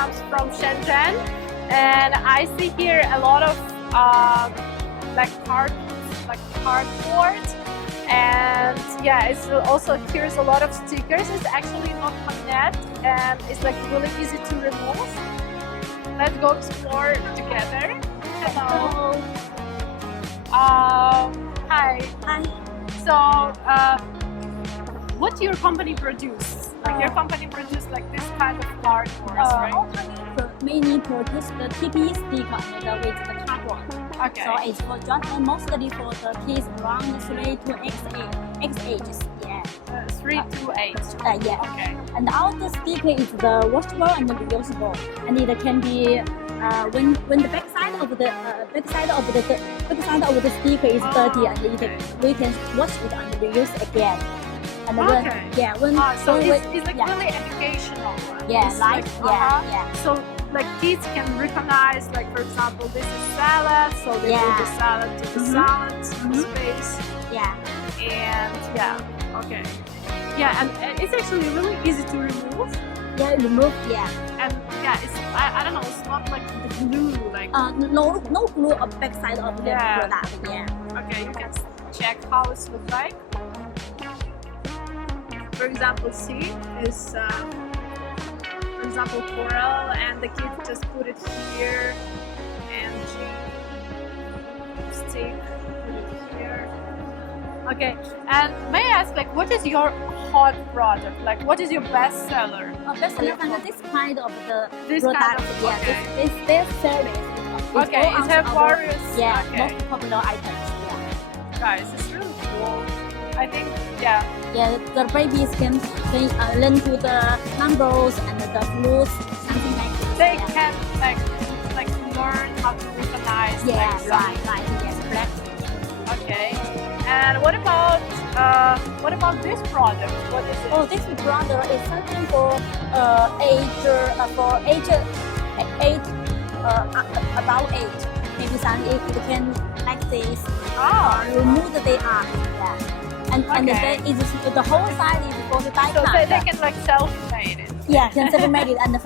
comes from Shenzhen, and I see here a lot of cardboard, and yeah, it's also here's a lot of stickers. It's actually not magnet, and it's like really easy to remove. Let's go explore together. Hello. Hi. Hi. So, what do your company produce? Like your company produce like this kind of cardboards, right? Our company mainly produce the TP sticker and with the cardboard. Okay. So it's for just mostly for the kids around 3 to X ages. Yeah. 3 to 8. Yeah. Okay. And all the sticker is the washable and reusable, and it can be when the backside of the sticker is dirty, and we can wash it and reuse again. And Okay. So it's like yeah. really educational. Yeah, It's like, yeah. So like kids can recognize, like for example, this is salad, so they put the salad to the salad space. Yeah. And okay. Yeah, and it's actually really easy to remove. Yeah, remove. Yeah. And yeah, it's I don't know, it's not like the glue like. No glue on backside of the product. Yeah. Okay, you can check how it looks like. For example, C is for example coral, and the kids just put it here, and G stick, put it here. Okay, and may I ask, like, what is your hot product? Like, what is your best seller? Best seller and this kind of the This product. kind of, yeah. okay. This their service. Okay, it has various. Yeah, okay. most popular items. Yeah. Guys, it's really cool. I think, yeah. Yeah, the babies can learn to the numbers and the fruits, something like this. They can like learn how to recognize. Yeah, like, right. Yes, correct. Okay. And what about this product? What is it? Oh, this product is something for about 8. Maybe some it can like this. Remove the arm. Yeah. And the whole side is for the die So cut. they can like self-made it. Yeah, can self-made it and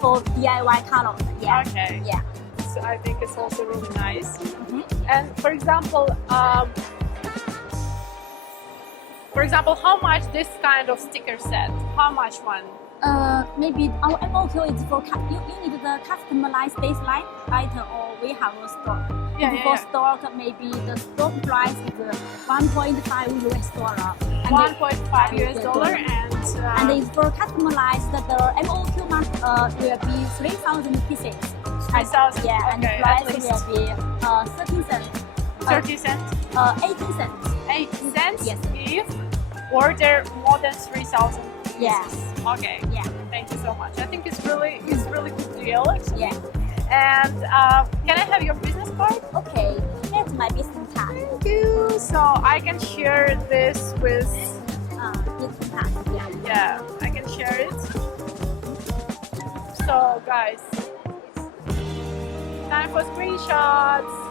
for DIY color. Yeah. Okay. Yeah. So I think it's also really nice. And for example, how much this kind of sticker set? How much one? Maybe our MOQ is for you need the customized baseline item, or we have a store. For stock, maybe the stock price is $1.5 US. $1.5 US, and it's for customized. The MOQ will be 3,000 pieces. 3,000. Yeah, and the price will be 13 cents. 30 cents. 18 cents. 18 cents. Yes. If order more than 3,000. Yes. Okay. Yeah. Thank you so much. I think it's really good deal. Actually. Yeah. And can I have your business card? Okay. Here's my business card. Thank you. So I can share this with. Business card. Yeah. Yeah, I can share it. So guys, time for screenshots.